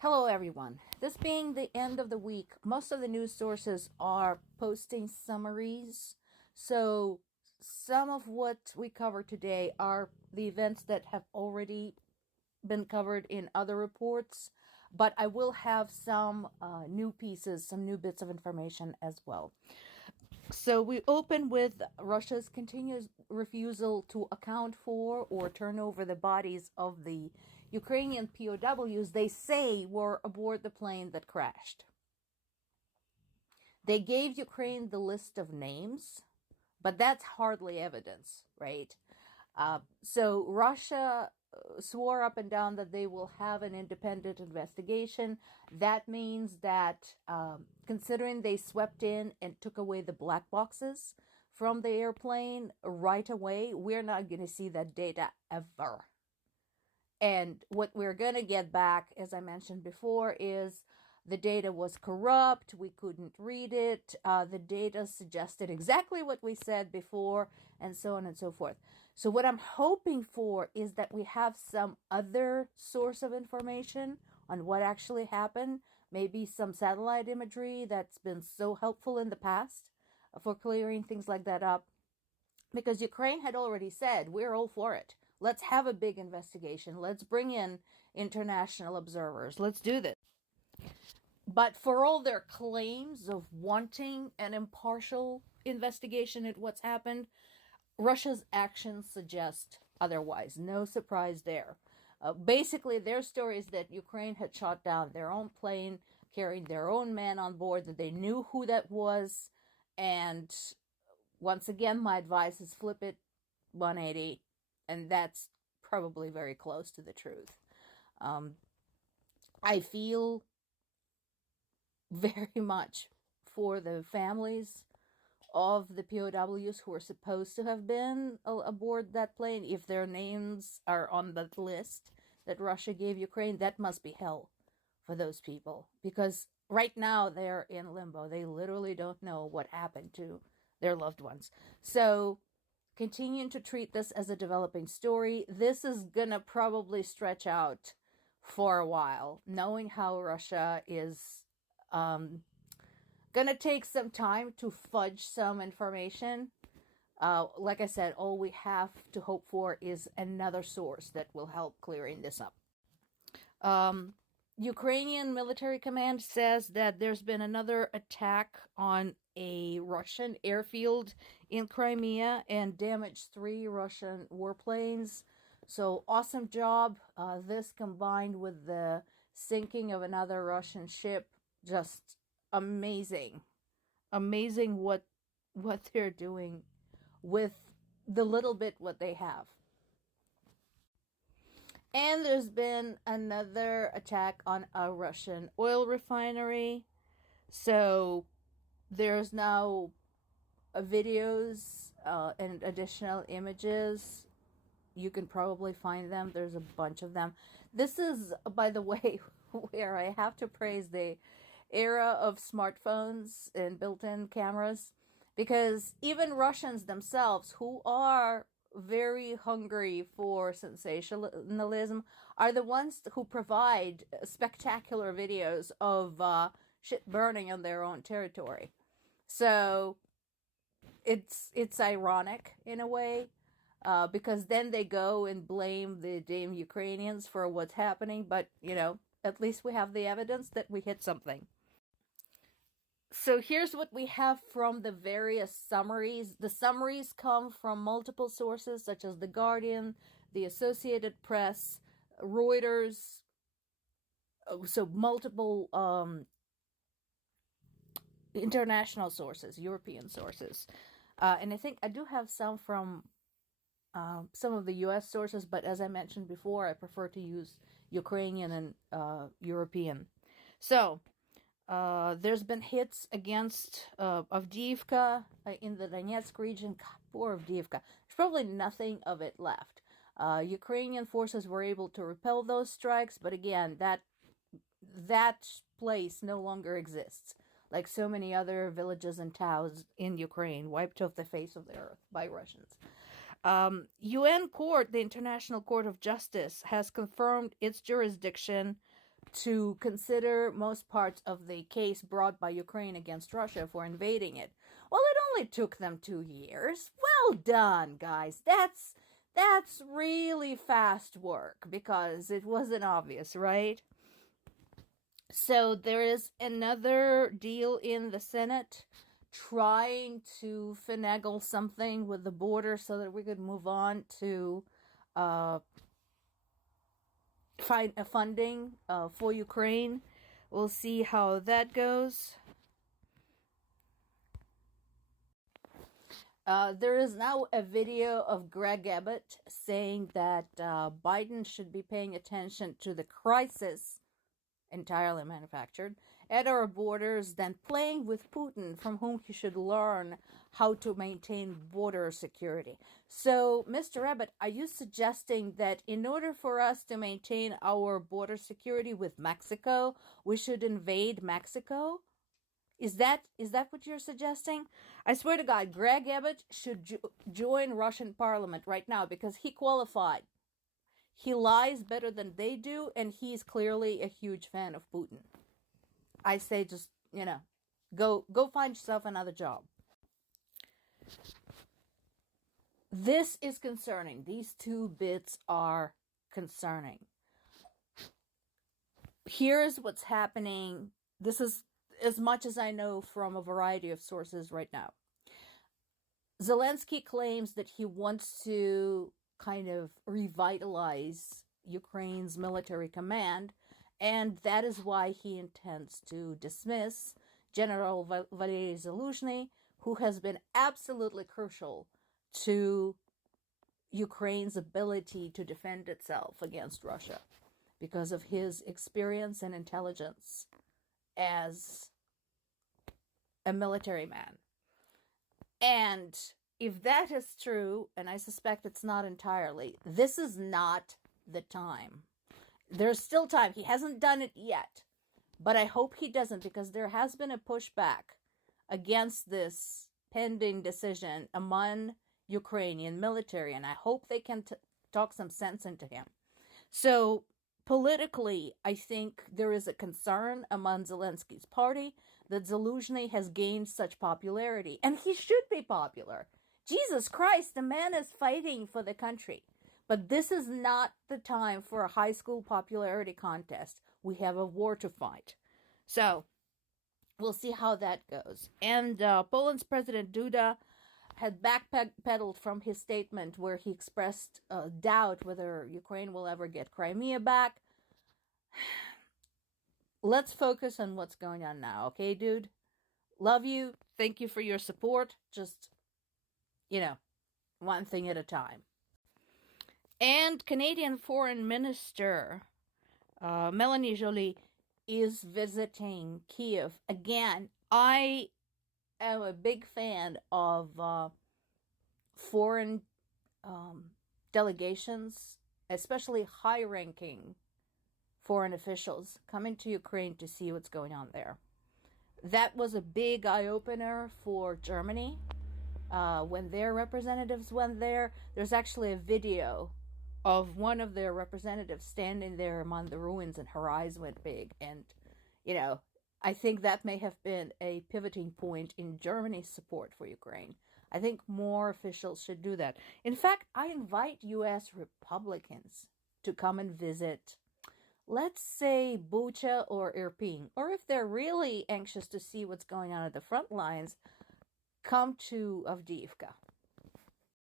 Hello, everyone. This being the end of the week, most of the news sources are posting summaries. So, some of what we cover today are the events that have already been covered in other reports, but I will have some new pieces, some new bits of information as well. So we open with Russia's continuous refusal to account for or turn over the bodies of the Ukrainian POWs they say were aboard the plane that crashed. They gave Ukraine the list of names, but that's hardly evidence, right? So Russia swore up and down that they will have an independent investigation. That means that considering they swept in and took away the black boxes from the airplane right away, we're not going to see that data ever. And what we're going to get back, as I mentioned before, is the data was corrupt. We couldn't read it. The data suggested exactly what we said before, and so on and so forth. So what I'm hoping for is that we have some other source of information on what actually happened. Maybe some satellite imagery that's been so helpful in the past for clearing things like that up. Because Ukraine had already said, we're all for it. Let's have a big investigation. Let's bring in international observers. Let's do this. But for all their claims of wanting an impartial investigation at what's happened, Russia's actions suggest otherwise. No surprise there. Basically, their story is that Ukraine had shot down their own plane, carrying their own men on board, that they knew who that was. And once again, my advice is flip it 180, and that's probably very close to the truth. I feel very much for the families of the POWs who are supposed to have been aboard that plane. If their names are on that list that Russia gave Ukraine, that must be hell for those people. Because right now they're in limbo. They literally don't know what happened to their loved ones. So continuing to treat this as a developing story, this is going to probably stretch out for a while, knowing how Russia is gonna take some time to fudge some information. Like I said, all we have to hope for is another source that will help clearing this up. Ukrainian military command says that there's been another attack on a Russian airfield in Crimea and damaged 3 Russian warplanes. So awesome job. This combined with the sinking of another Russian ship, just amazing what they're doing with the little bit what they have. And there's been another attack on a Russian oil refinery. So there's now videos and additional images. You can probably find them. There's a bunch of them. This is, by the way, where I have to praise the era of smartphones and built-in cameras, because even Russians themselves, who are very hungry for sensationalism, are the ones who provide spectacular videos of shit burning on their own territory. So it's ironic in a way, because then they go and blame the damn Ukrainians for what's happening, but at least we have the evidence that we hit something. So here's what we have from the various summaries. The summaries come from multiple sources such as The Guardian, the Associated Press, Reuters, so multiple international sources, European sources. And I think I do have some from some of the US sources, but as I mentioned before, I prefer to use Ukrainian and European. So there's been hits against Avdiivka in the Donetsk region. God, poor Avdiivka. There's probably nothing of it left. Ukrainian forces were able to repel those strikes, but again, that place no longer exists. Like so many other villages and towns in Ukraine, wiped off the face of the earth by Russians. UN Court, the International Court of Justice, has confirmed its jurisdiction to consider most parts of the case brought by Ukraine against Russia for invading it. Well, it only took them 2 years. Well done, guys. That's really fast work because it wasn't obvious, right? So there is another deal in the Senate trying to finagle something with the border so that we could move on to find a funding for Ukraine. We'll see how that goes. There is now a video of Greg Abbott saying that Biden should be paying attention to the crisis, entirely manufactured, at our borders than playing with Putin, from whom he should learn how to maintain border security. So, Mr. Abbott, are you suggesting that in order for us to maintain our border security with Mexico, we should invade Mexico? Is that what you're suggesting? I swear to God, Greg Abbott should join Russian parliament right now because he qualified. He lies better than they do, and he's clearly a huge fan of Putin. I say just, go find yourself another job. This is concerning. These two bits are concerning. Here's what's happening. This is as much as I know from a variety of sources right now. Zelensky claims that he wants to kind of revitalize Ukraine's military command, and that is why he intends to dismiss General Valery Zaluzhny, who has been absolutely crucial to Ukraine's ability to defend itself against Russia because of his experience and intelligence as a military man. And if that is true, and I suspect it's not entirely, this is not the time. There's still time. He hasn't done it yet. But I hope he doesn't, because there has been a pushback against this pending decision among Ukrainian military, and I hope they can talk some sense into him. So politically, I think there is a concern among Zelensky's party that Zaluzhny has gained such popularity, and he should be popular. Jesus Christ, the man is fighting for the country. But this is not the time for a high school popularity contest. We have a war to fight. So, we'll see how that goes. And Poland's President Duda had backpedaled from his statement where he expressed doubt whether Ukraine will ever get Crimea back. Let's focus on what's going on now, okay, dude? Love you. Thank you for your support. Just, one thing at a time. And Canadian Foreign Minister Melanie Joly is visiting Kiev again. I am a big fan of foreign delegations, especially high-ranking foreign officials coming to Ukraine to see what's going on there. That was a big eye-opener for Germany when their representatives went there. There's actually a video of one of their representatives standing there among the ruins, and her eyes went big. And, I think that may have been a pivoting point in Germany's support for Ukraine. I think more officials should do that. In fact, I invite U.S. Republicans to come and visit, let's say, Bucha or Irpin. Or if they're really anxious to see what's going on at the front lines, come to Avdiivka.